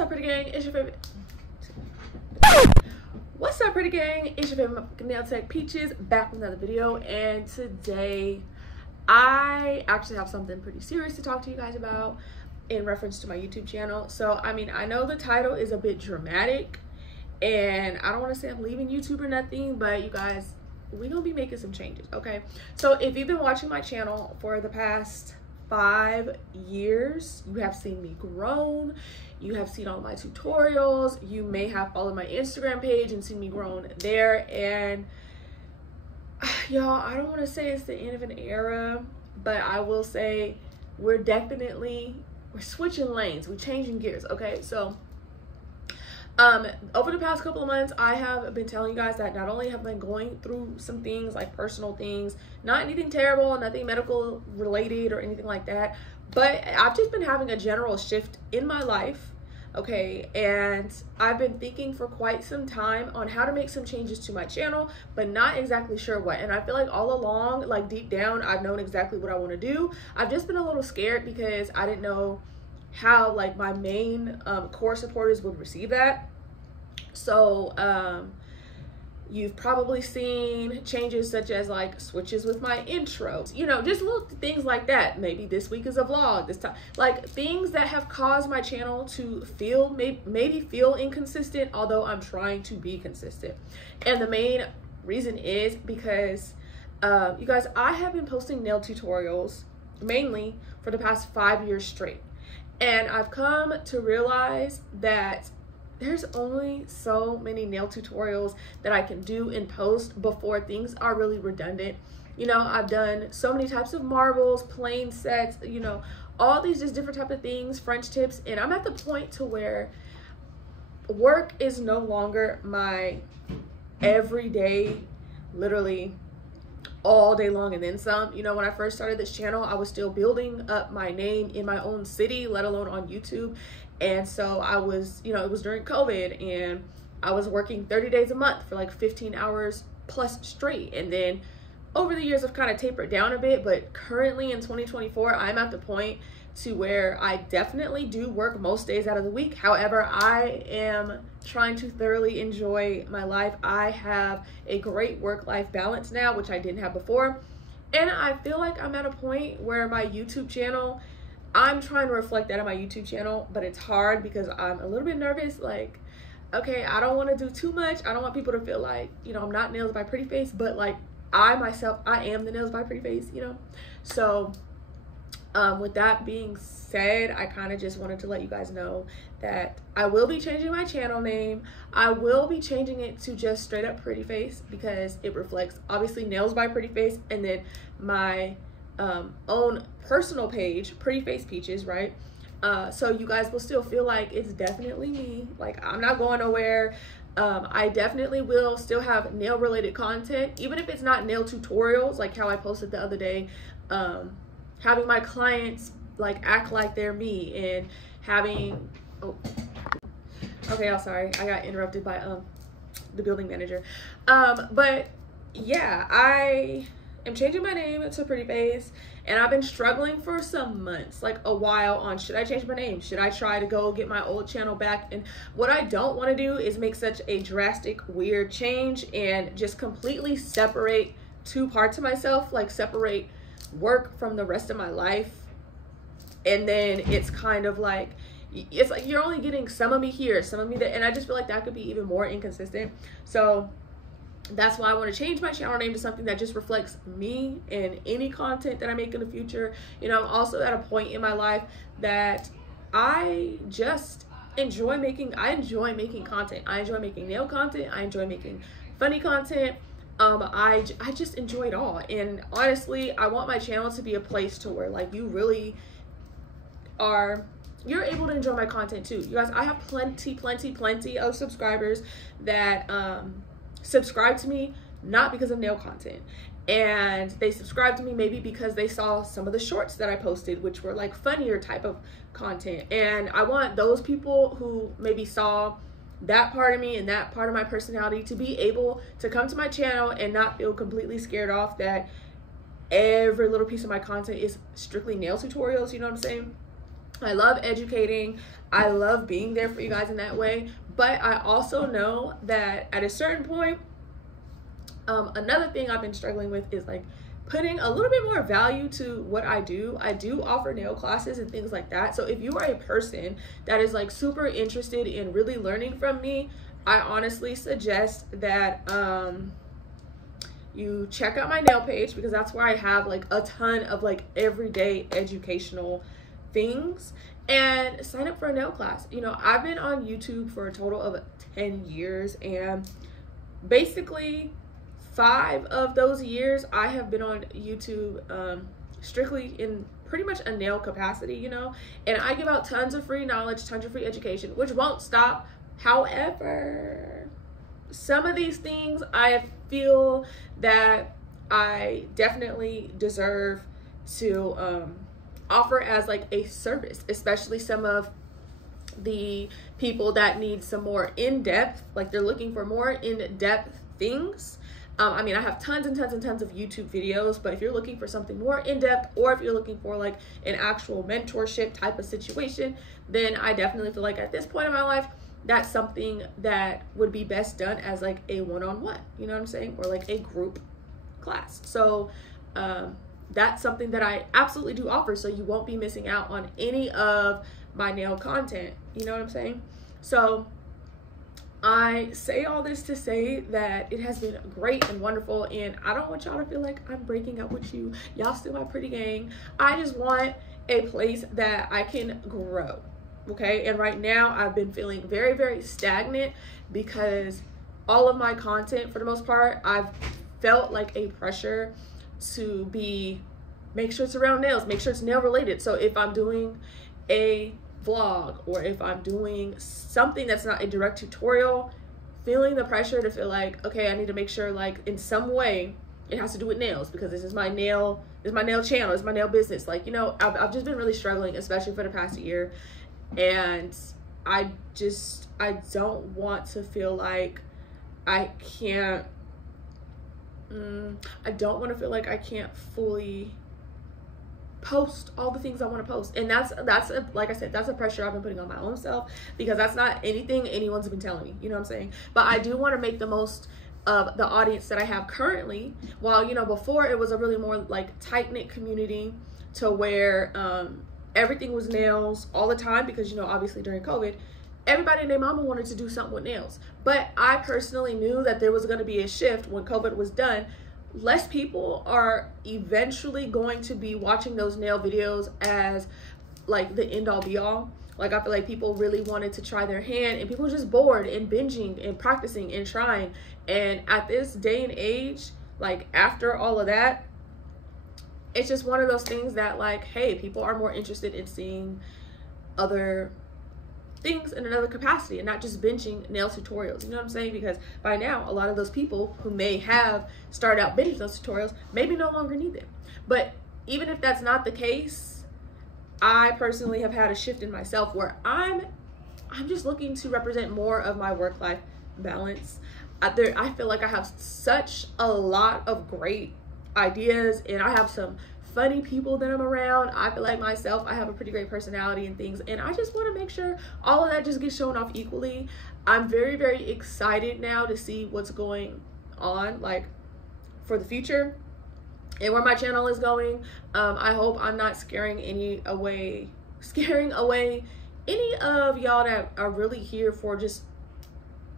up, pretty gang? It's your favorite. What's up, pretty gang? It's your favorite nail tech Peaches, back with another video. And today I actually have something pretty serious to talk to you guys about in reference to my YouTube channel. So I mean, I know the title is a bit dramatic and I don't want to say I'm leaving YouTube or nothing, but you guys, we're gonna be making some changes. Okay, so if you've been watching my channel for the past 5 years, you have seen me grown. You have seen all my tutorials. You may have followed my Instagram page and seen me grown there. And y'all, I don't want to say it's the end of an era, but I will say we're switching lanes. We're changing gears. Okay, so over the past couple of months, I have been telling you guys that not only have I been going through some things, like personal things, not anything terrible, nothing medical related or anything like that, but I've just been having a general shift in my life. Okay, and I've been thinking for quite some time on how to make some changes to my channel, but not exactly sure what. And I feel like all along, like deep down, I've known exactly what I want to do. I've just been a little scared because I didn't know how like my main core supporters would receive that. So you've probably seen changes such as like switches with my intro, you know, just little things like that. Maybe this week is a vlog, this time, like things that have caused my channel to feel maybe feel inconsistent, although I'm trying to be consistent. And the main reason is because you guys, I have been posting nail tutorials mainly for the past 5 years straight, and I've come to realize that there's only so many nail tutorials that I can do and post before things are really redundant. You know, I've done so many types of marbles, plane sets, you know, all these just different type of things, French tips, and I'm at the point to where work is no longer my everyday, literally all day long and then some. You know, when I first started this channel, I was still building up my name in my own city, let alone on YouTube. And so I was, you know, it was during COVID and I was working 30 days a month for like 15 hours plus straight. And then over the years, I've kind of tapered down a bit, but currently in 2024, I'm at the point to where I definitely do work most days out of the week. However, I am trying to thoroughly enjoy my life. I have a great work-life balance now, which I didn't have before. And I feel like I'm at a point where my YouTube channel, I'm trying to reflect that on my YouTube channel, but it's hard because I'm a little bit nervous. Like, okay, I don't want to do too much. I don't want people to feel like, you know, I'm not Nails by Pretty Face, but like I myself, I am the Nails by Pretty Face, you know? So with that being said, I kind of just wanted to let you guys know that I will be changing my channel name. I will be changing it to just straight up Pretty Face because it reflects obviously Nails by Pretty Face, and then my own personal page, Pretty Face Peaches, right? So you guys will still feel like it's definitely me. Like, I'm not going nowhere. I definitely will still have nail related content, even if it's not nail tutorials, like how I posted the other day, having my clients like act like they're me, and having, oh, okay, I'm sorry, I got interrupted by the building manager. But yeah, I am changing my name to Pretty Face, and I've been struggling for some months, like a while, on should I change my name? Should I try to go get my old channel back? And what I don't want to do is make such a drastic, weird change and just completely separate two parts of myself, like separate work from the rest of my life. And then it's kind of like, it's like you're only getting some of me here, some of me there, and I just feel like that could be even more inconsistent. So that's why I want to change my channel name to something that just reflects me and any content that I make in the future. You know, I'm also at a point in my life that I just enjoy making, I enjoy making content. I enjoy making nail content. I enjoy making funny content. I just enjoy it all. And honestly, I want my channel to be a place to where like you really are, you're able to enjoy my content too. You guys, I have plenty of subscribers that subscribe to me not because of nail content, and they subscribe to me maybe because they saw some of the shorts that I posted, which were like funnier type of content. And I want those people who maybe saw that part of me and that part of my personality to be able to come to my channel and not feel completely scared off that every little piece of my content is strictly nail tutorials, you know what I'm saying? I love educating. I love being there for you guys in that way. But I also know that at a certain point, another thing I've been struggling with is like putting a little bit more value to what I do. I do offer nail classes and things like that. So if you are a person that is like super interested in really learning from me, I honestly suggest that you check out my nail page, because that's where I have like a ton of like everyday educational things, and sign up for a nail class. You know, I've been on YouTube for a total of 10 years, and basically 5 of those years I have been on YouTube strictly in pretty much a nail capacity, you know, and I give out tons of free knowledge, tons of free education, which won't stop. However, some of these things I feel that I definitely deserve to offer as like a service, especially some of the people that need some more in-depth, like they're looking for more in-depth things. I mean, I have tons and tons and tons of YouTube videos, but if you're looking for something more in-depth, or if you're looking for like an actual mentorship type of situation, then I definitely feel like at this point in my life, that's something that would be best done as like a one-on-one, you know what I'm saying? Or like a group class. So that's something that I absolutely do offer, so you won't be missing out on any of my nail content, you know what I'm saying? So I say all this to say that it has been great and wonderful, and I don't want y'all to feel like I'm breaking up with you. Y'all still my pretty gang. I just want a place that I can grow, okay? And right now I've been feeling very, very stagnant, because all of my content, for the most part, I've felt like a pressure to make sure it's around nails, make sure it's nail related. So if I'm doing a vlog, or if I'm doing something that's not a direct tutorial, feeling the pressure to feel like, okay, I need to make sure like in some way it has to do with nails, because this is my nail channel, it's my nail business. Like, you know, I've just been really struggling, especially for the past year, and I don't want to feel like I can't I can't fully post all the things I want to post. And that's like I said, that's a pressure I've been putting on my own self, because that's not anything anyone's been telling me, you know what I'm saying? But I do want to make the most of the audience that I have currently. While, you know, before it was a really more like tight-knit community, to where everything was nails all the time, because, you know, obviously during COVID, everybody and their mama wanted to do something with nails. But I personally knew that there was going to be a shift when COVID was done. Less people are eventually going to be watching those nail videos as like the end all be all. Like, I feel like people really wanted to try their hand, and people were just bored and binging and practicing and trying. And at this day and age, like after all of that, it's just one of those things that like, hey, people are more interested in seeing other things in another capacity and not just binging nail tutorials, you know what I'm saying? Because by now, a lot of those people who may have started out binging those tutorials maybe no longer need them. But even if that's not the case, I personally have had a shift in myself where I'm just looking to represent more of my work-life balance. I feel like I have such a lot of great ideas, and I have some funny people that I'm around. I feel like myself, I have a pretty great personality and things, and I just want to make sure all of that just gets shown off equally. I'm very, very excited now to see what's going on, like for the future and where my channel is going. I hope I'm not scaring away any of y'all that are really here for just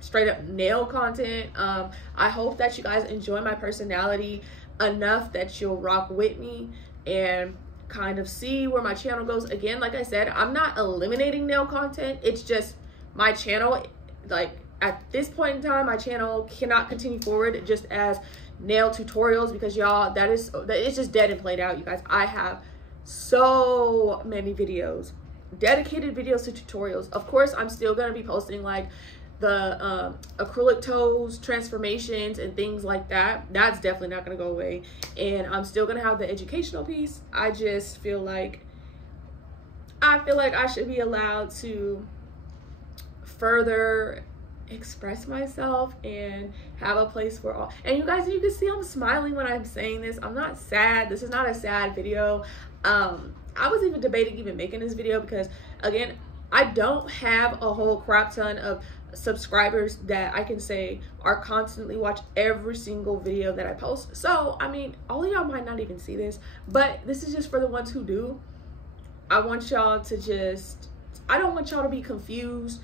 straight up nail content. I hope that you guys enjoy my personality enough that you'll rock with me and kind of see where my channel goes. Again, like I said, I'm not eliminating nail content. It's just my channel, like at this point in time, my channel cannot continue forward just as nail tutorials, because y'all, it's just dead and played out, you guys. I have so many videos, dedicated videos to tutorials. Of course, I'm still gonna be posting like the acrylic toes transformations and things like that. That's definitely not going to go away, and I'm still going to have the educational piece. I just feel like I should be allowed to further express myself and have a place for all. And you guys, you can see I'm smiling when I'm saying this. I'm not sad. This is not a sad video. I was even debating even making this video because, again, I don't have a whole crap ton of subscribers that I can say are constantly watch every single video that I post. So I mean, all of y'all might not even see this, but this is just for the ones who do. I want y'all to just, I don't want y'all to be confused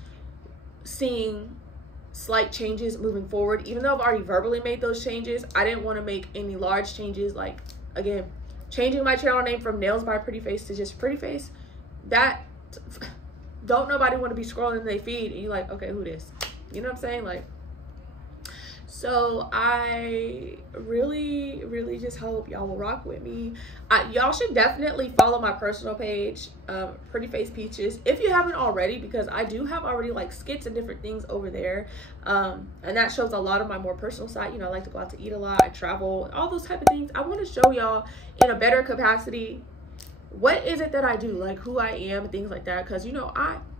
seeing slight changes moving forward. Even though I've already verbally made those changes, I didn't want to make any large changes. Like, again, changing my channel name from Nailsbyprettyface to just Prettyface, that don't nobody want to be scrolling in their feed and you're like, okay, who this? You know what I'm saying? Like, so I really just hope y'all will rock with me. Y'all should definitely follow my personal page, Prettyface Peaches, if you haven't already, because I do have already like skits and different things over there, and that shows a lot of my more personal side. You know, I like to go out to eat a lot, I travel, all those type of things. I want to show y'all in a better capacity what is it that I do, like who I am and things like that, because you know,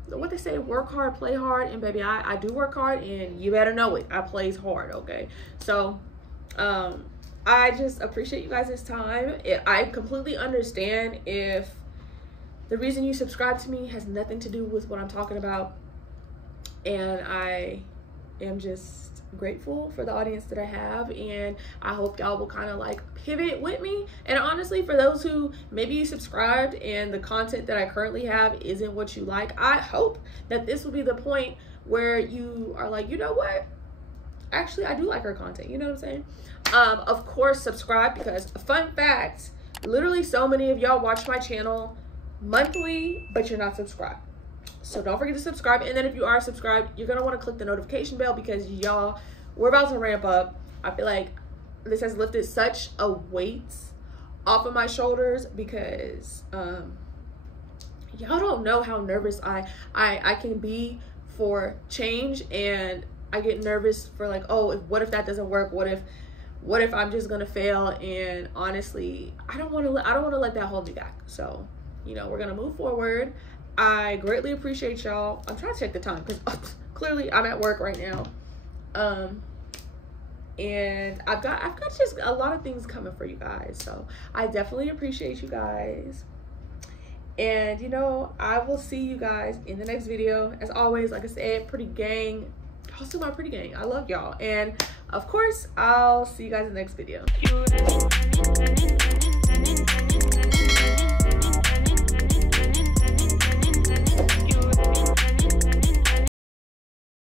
what they say, work hard, play hard, and baby, I do work hard, and you better know it, I plays hard. Okay, so I just appreciate you guys' time. I completely understand if the reason you subscribe to me has nothing to do with what I'm talking about, and I am just grateful for the audience that I have, and I hope y'all will kind of like pivot with me. And honestly, for those who maybe you subscribed and the content that I currently have isn't what you like, I hope that this will be the point where you are like, you know what, actually I do like her content. You know what I'm saying? Of course, subscribe, because fun fact, literally so many of y'all watch my channel monthly but you're not subscribed. So don't forget to subscribe. And then if you are subscribed, you're going to want to click the notification bell, because y'all, we're about to ramp up. I feel like this has lifted such a weight off of my shoulders, because y'all don't know how nervous I can be for change. And I get nervous for like, oh, what if that doesn't work? What if I'm just going to fail? And honestly, I don't want to let that hold me back. So, you know, we're going to move forward. I greatly appreciate y'all. I'm trying to check the time because clearly I'm at work right now. And I've got just a lot of things coming for you guys. So I definitely appreciate you guys. And you know, I will see you guys in the next video. As always, like I said, pretty gang. Y'all still my pretty gang. I love y'all. And of course, I'll see you guys in the next video.